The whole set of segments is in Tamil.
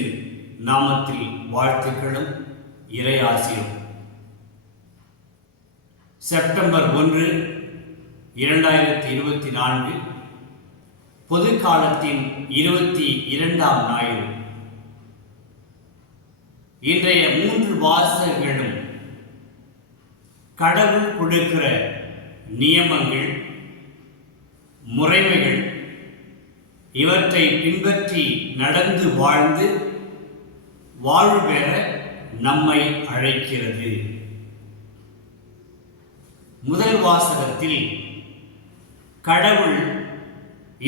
கிறிஸ்துவின் நாமத்தில் வாழ்த்துக்களும் இறை ஆசியும். செப்டம்பர் 1, 2024 பொது காலத்தின் 22ஆம் ஞாயிறு. இன்றைய 3 வாசகங்களும் கடவுள் கொடுக்கிற நியமங்கள், முறைமைகள் இவற்றை பின்பற்றி நடந்து வாழ்ந்து வாழ்வு பெற நம்மை அழைக்கிறது. முதல் வாசகத்தில் கடவுள்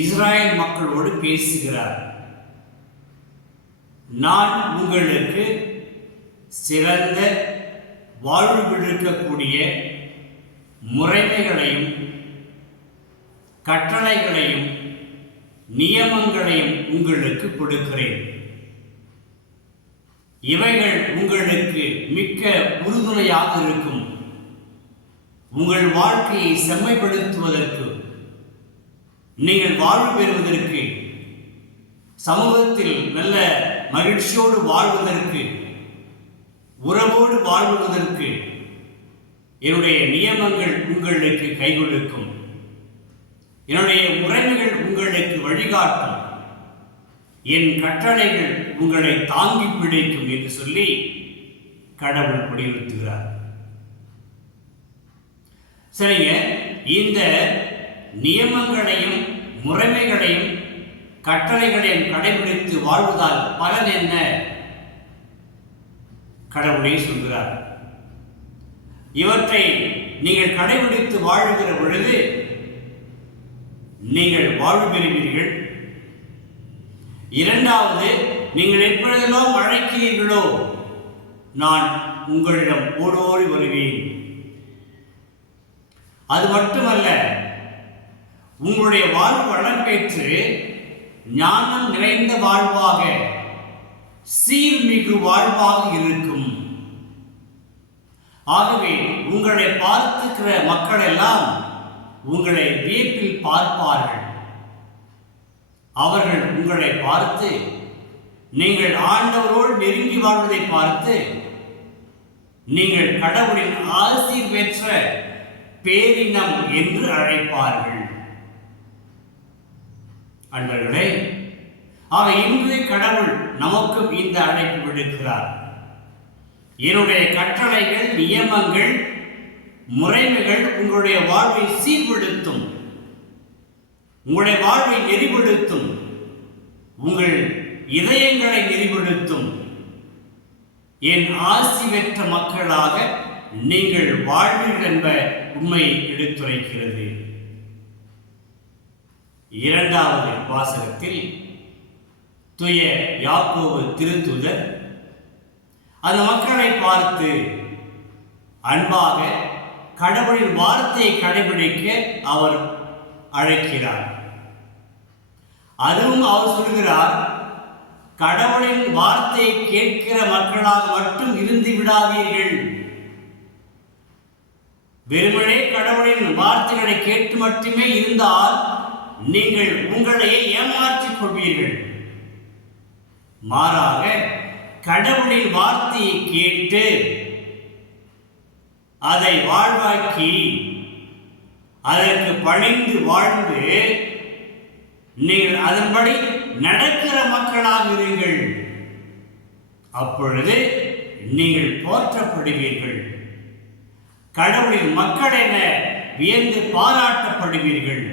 இஸ்ராயல் மக்களோடு பேசுகிறார். நான் உங்களுக்கு சிறந்த வாழ்வு கொடுக்கக்கூடிய முறைமைகளையும் கட்டளைகளையும் நியமங்களையும் உங்களுக்கு கொடுக்கிறேன். இவைகள் உங்களுக்கு மிக்க உறுதுணையாக இருக்கும். உங்கள் வாழ்க்கையை செம்மைப்படுத்துவதற்கு, நீங்கள் வாழ்வு பெறுவதற்கு, சமூகத்தில் நல்ல மகிழ்ச்சியோடு வாழ்வதற்கு, உறவோடு வாழ்வதற்கு என்னுடைய நியமங்கள் உங்களுக்கு கை கொடுக்கும். என்னுடைய முறைமைகள் உங்களுக்கு வழிகாட்டும். என் கட்டளைகள் உங்களை தாங்கி பிடிக்கும் என்று சொல்லி கடவுள் வலியுறுத்துகிறார். சரிங்க, இந்த நியமங்களையும் முறைமைகளையும் கட்டளைகளையும் கடைபிடித்து வாழ்வதால் பலன் என்ன? கடவுளே சொல்கிறார். இவற்றை நீங்கள் கடைபிடித்து வாழுகிற பொழுது நீங்கள் வாழ்வு பெறுவீர்கள். இரண்டாவது, நீங்கள் எப்பொழுதெல்லாம் அழைக்கிறீர்களோ நான் உங்களிடம் ஓடோடி வருவேன். அது மட்டுமல்ல, உங்களுடைய வாழ்வு வளம் பெற்று ஞானம் நிறைந்த வாழ்வாக, சீர்மிகு வாழ்வாக இருக்கும். ஆகவே உங்களை பார்த்துக்கிற மக்கள் எல்லாம் உங்களை வியப்பில் பார்ப்பார்கள். அவர்கள் உங்களை பார்த்து, நீங்கள் ஆண்டவரோடு நெருங்கி வாழ்வதை பார்த்து, நீங்கள் கடவுளின் ஆசி பெற்ற பேரினம் என்று அழைப்பார்கள். அன்பர்களே, இன்று கடவுள் நமக்கும் இந்த அழைப்பு விடுக்கிறார். என்னுடைய கட்டளைகள், நியமங்கள், முறைமைகள் உங்களுடைய வாழ்வை சீர்படுத்தும், உங்களுடைய வாழ்வை நெறிப்படுத்தும், உங்கள் இதயங்களை நெறிப்படுத்தும். என் ஆசி பெற்ற மக்களாக நீங்கள் வாழ்வீர்கள் என்ற உண்மையை எடுத்துரைக்கிறது. இரண்டாவது வாசகத்தில் தூய யாக்கோபு திருத்தூதர் அந்த மக்களை பார்த்து அன்பாக கடவுளின் வார்த்தையை கடைபிடிக்க அவர் அழைக்கிறார். அதுவும் அவர் சொல்கிறார், கடவுளின் வார்த்தையை கேட்கிற மக்களாக மட்டும் இருந்து விடாதீர்கள். வெறுமனே கடவுளின் வார்த்தைகளை கேட்டு மட்டுமே இருந்தால் நீங்கள் உங்களையே ஏமாற்றிக் கொள்வீர்கள். மாறாக கடவுளின் வார்த்தையை கேட்டு அதை வாழ்வாக்கி அதற்கு பணிந்து வாழ்ந்து நீங்கள் அதன்படி நடக்கிற மக்களாக இருங்கள். அப்பொழுது நீங்கள் போற்றப்படுவீர்கள். கடவுளின் மக்கள் என வியந்து பாராட்டப்படுவீர்கள்.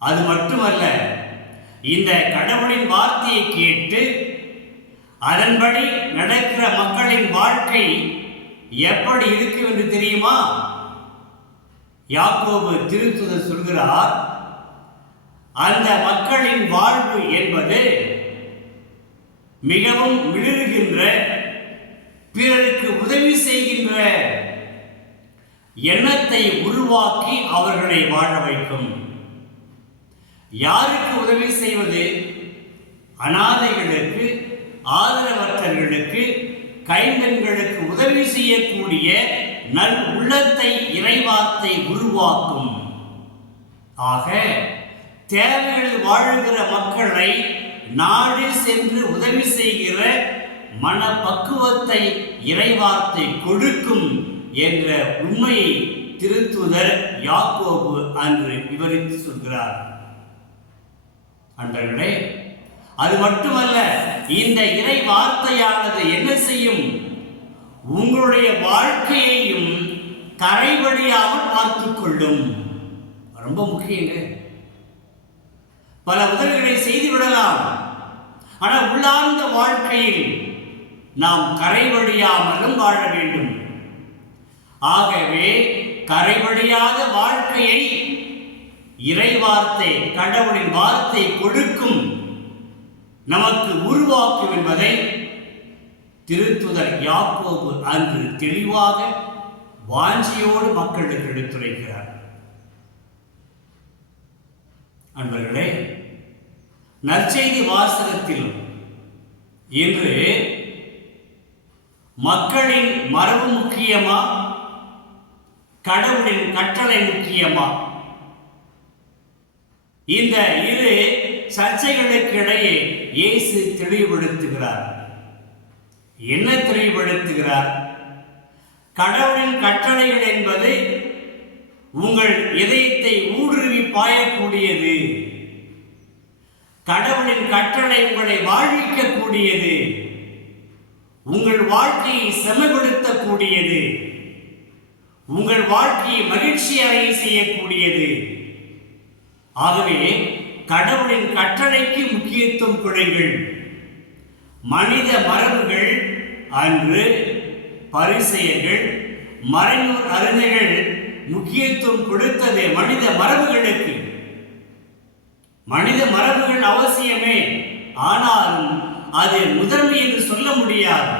அது மட்டுமல்ல, இந்த கடவுளின் வார்த்தையை கேட்டு அதன்படி நடக்கிற மக்களின் வாழ்க்கை எப்படி இருக்கும் என்று தெரியுமா? யாக்கோபு திருத்தூதர் சொல்கிறார், அந்த மக்களின் வாழ்வு என்பது மிகவும் மிளிர்கின்ற, பிறருக்கு உதவி செய்கின்ற எண்ணத்தை உருவாக்கி அவர்களை வாழ வைக்கும். யாருக்கு உதவி செய்வது? அனாதைகளுக்கு, ஆதரவற்றவர்களுக்கு, கைம்பெண்களுக்கு உதவி செய்யக்கூடிய நல் உள்ளத்தை இறைவார்த்தை உருவாக்கும். ஆக தேவைகளில் வாழுகிற மக்களை நாடு சென்று உதவி செய்கிற மனப்பக்குவத்தை இறைவார்த்தை கொடுக்கும் என்ற உண்மையை திருத்தூதர் யாக்கோபு அன்று விவரித்து சொல்கிறார். அன்றர்களே, அது மட்டுமல்ல, இந்த இறை வார்த்தையானது என்ன செய்யும்? உங்களுடைய வாழ்க்கையையும் கரைபடியாமல் பார்த்துக் கொள்ளும். ரொம்ப முக்கியங்க. பல உதவிகளை செய்து விடலாம், ஆனால் உள்ளார்ந்த வாழ்க்கையில் நாம் கரைபடியாமலும் வாழ வேண்டும். ஆகவே கரைபடியாத வாழ்க்கையை இறை வார்த்தை, கடவுளின் வார்த்தை கொடுக்கும், நமக்கு உருவாக்கும் என்பதை திருத்துதர் யாக்கோபு அன்று தெளிவாக வாஞ்சியோடு மக்களுக்கு எடுத்துரைக்கிறார். அன்பர்களே, நற்செய்தி வாசகத்திலும் இன்று மக்களின் மரபு முக்கியமா, கடவுளின் கட்டளை முக்கியமா? இந்த இரு சர்ச்சைகளுக்கு இடையே இயேசு தெளிவுபடுத்துகிறார். என்ன தெளிவுபடுத்துகிறார்? கடவுளின் கட்டளைகள் என்பது உங்கள் இதயத்தை ஊடுருவி பாயக்கூடியது. கடவுளின் கட்டளை உங்களை வாழ்விக்கக்கூடியது, உங்கள் வாழ்க்கையை செமப்படுத்தக்கூடியது, உங்கள் வாழ்க்கையை மகிழ்ச்சி அடைய செய்யக்கூடியது. ஆகவே கடவுளின் கட்டளைக்கு முக்கியத்துவம் கொடுங்கள். மனித மரபுகள் அன்று பரிசேயர்கள், மறைநூல் அறிஞர்கள் முக்கியத்துவம் கொடுத்தது மனித மரபுகளுக்கு. மனித மரபுகள் அவசியமே, ஆனாலும் அது முதன்மை என்று சொல்ல முடியாது.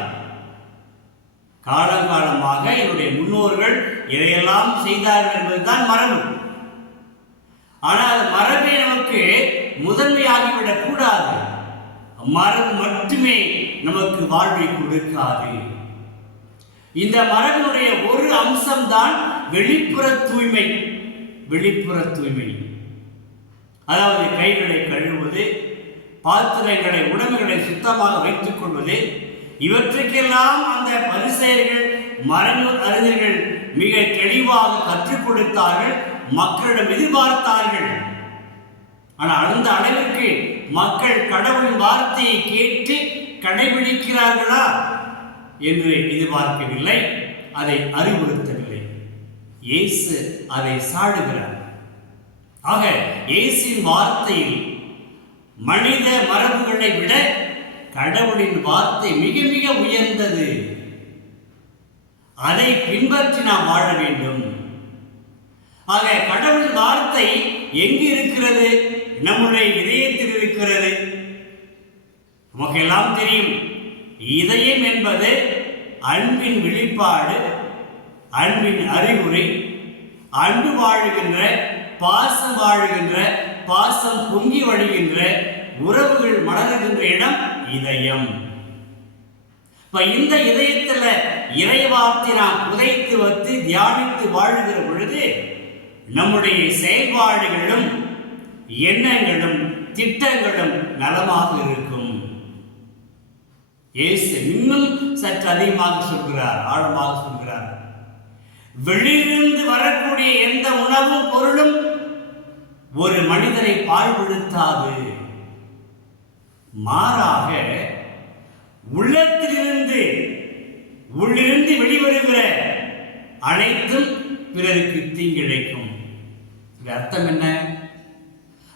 காலங்காலமாக என்னுடைய முன்னோர்கள் இதையெல்லாம் செய்தார்கள் என்பதுதான் மரபு. ஆனால் மரபே நமக்கு முதன்மையாகிவிடக் கூடாது. மரபு மட்டுமே நமக்கு வாழ்வை கொடுக்காது. இந்த மரபினுடைய ஒரு அம்சம்தான் வெளிப்புற தூய்மை. வெளிப்புற தூய்மை அதாவது கைகளை கழுவுவது, பாத்திரங்களை, உணவுகளை சுத்தமாக வைத்துக் கொள்வது. இவற்றுக்கெல்லாம் அந்த பரிசேயர்கள், மறைநூல் அறிஞர்கள் மிக தெளிவாக கற்றுக் கொடுத்தார்கள், மக்களிடம் எதிர்பார்த்தார்கள். ஆனால் அந்த அளவிற்கு மக்கள் கடவுளின் வார்த்தையை கேட்டு கடைபிடிக்கிறார்களா என்று எதிர்பார்க்கவில்லை, அதை அறிவுறுத்தவில்லை. இயேசு அதை சாடுகிறார். ஆக இயேசுவின் வார்த்தையில் மனித மரபுகளை விட கடவுளின் வார்த்தை மிக மிக உயர்ந்தது. அதை பின்பற்றி நாம் வாழ வேண்டும். ஆக கடவுளின் வார்த்தை எங்கு இருக்கிறது? நம்முடைய இதயத்தில் இருக்கிறது. நமக்கெல்லாம் தெரியும், இதயம் என்பது அன்பின் வெளிப்பாடு, அன்பின் அறிகுறி. அன்பு வாழுகின்ற, பாசம் வாழுகின்ற, பாசம் பொங்கி வழிகின்ற, உறவுகள் மலர்கின்ற இடம் இதயம். இந்த இதயத்தில் இறைவார்த்தை நாம் புதைத்து வைத்து தியானித்து வாழுகிற பொழுது நம்முடைய செயல்பாடுகளும் எண்ணங்களும் திட்டங்களும் நலமாக இருக்கும். இயேசு இன்னும் சற்று அதிகமாக சொல்கிறார், ஆழமாக சொல்கிறார். வெளியிலிருந்து வரக்கூடிய எந்த உணவும் பொருளும் ஒரு மனிதனை பாழ்படுத்தாது. மாறாக உள்ளிருந்து வெளிவருகிற அனைத்தும் பிறருக்கு தீங்கிழைக்கும். அர்த்தம் என்ன?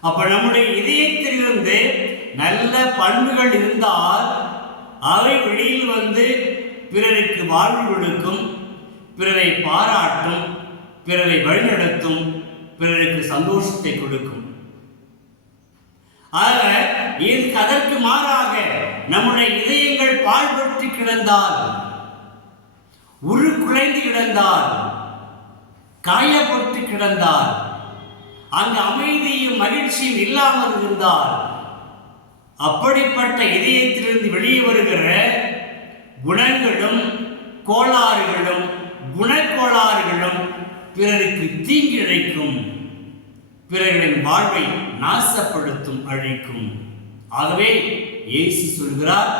அப்ப நம்முடைய இதயத்திலிருந்து நல்ல பண்புகள் இருந்தால் அவை வெளியில் வந்து பிறருக்கு வாழ்வு கொடுக்கும், பிறரை பாராட்டும், பிறரை வழிநடத்தும், பிறருக்கு சந்தோஷத்தை கொடுக்கும். ஆக இதுக்கு அதற்கு மாறாக நம்முடைய இதயங்கள் பாழ்பட்டு கிடந்தால், உருக்குலைந்து கிடந்தால், காயப்பட்டு கிடந்தால், அங்கு அமைதியும் மகிழ்ச்சியும் இல்லாமல் இருந்தால், அப்படிப்பட்ட இதயத்திலிருந்து வெளியே வருகிற குணங்களும் கோளாறுகளும் குணக்கோளாறுகளும் பிறருக்கு தீங்கு இழைக்கும், பிறர்களின் வாழ்வை நாசப்படுத்தும், அழிக்கும். ஆகவே இயேசு சொல்கிறார்,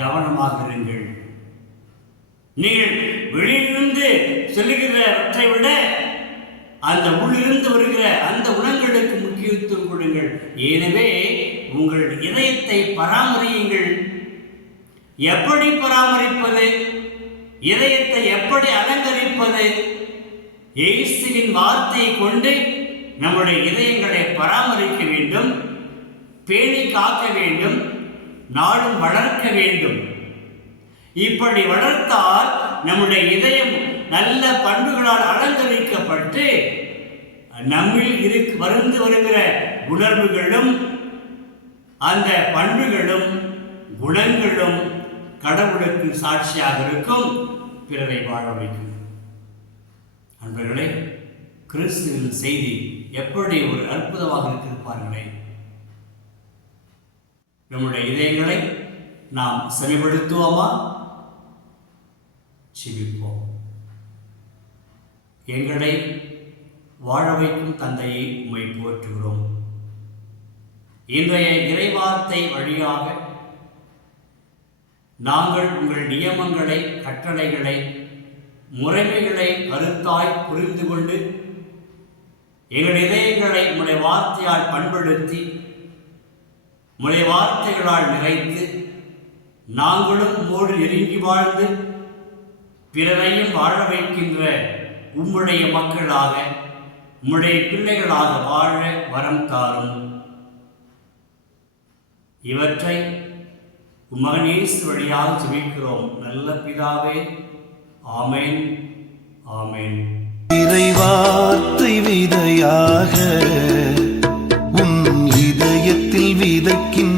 கவனமாக இருங்கள். நீங்கள் வெளியிலிருந்து சொல்லுகிறவற்றை விட அந்த உள்ளிருந்து வருகிற அந்த உணங்களுக்கு முக்கியத்துவம் கொடுங்கள். எனவே உங்கள் இதயத்தை பராமரியுங்கள். எப்படி பராமரிப்பது? இதயத்தை எப்படி அலங்கரிப்பது? இயேசுவின் வார்த்தையை கொண்டு நம்முடைய இதயங்களை பராமரிக்க வேண்டும், பேணி காக்க வேண்டும், நாளும் வளர்க்க வேண்டும். இப்படி வளர்த்தால் நம்முடைய இதயம் நல்ல பண்புகளால் அலங்கரிக்கப்பட்டு நம்மில் வருந்து வருகிற உணர்வுகளும் அந்த பண்புகளும் குணங்களும் கடவுளுக்கு சாட்சியாக இருக்கும், பிறரை வாழ வைக்கும். அன்பர்களே, கிறிஸ்துவின் செய்தி எப்படி ஒரு அற்புதமாக இருப்பார்களே. நம்முடைய இதயங்களை நாம் செவிப்படுத்துவோமா? செவிப்போம். எங்களை வாழ வைக்கும் தந்தையை உம்மை போற்றுகிறோம். இன்றைய இறைவார்த்தை வழியாக நாங்கள் உங்கள் நியமங்களை, கட்டளைகளை, முறைமைகளை கருத்தாய் புரிந்து கொண்டு எங்கள் இதயங்களை உம்முடைய வார்த்தையால் பண்படுத்தி உம்முடைய வார்த்தைகளால் நிறைத்து நாங்களும் உம்மோடு நெருங்கி வாழ்ந்து பிறரையும் வாழ வைக்கின்ற உம்முடைய மக்களாக, உம்முடைய பிள்ளைகளாக வாழ வரம் தாரும். இவற்றை உம்மகன் இயேசு வழியாக ஜெபிக்கிறோம் நல்ல பிதாவே. ஆமென், ஆமென். இறைவார்த்தை விதையாக உன் இதயத்தில் விதைக்கின்ற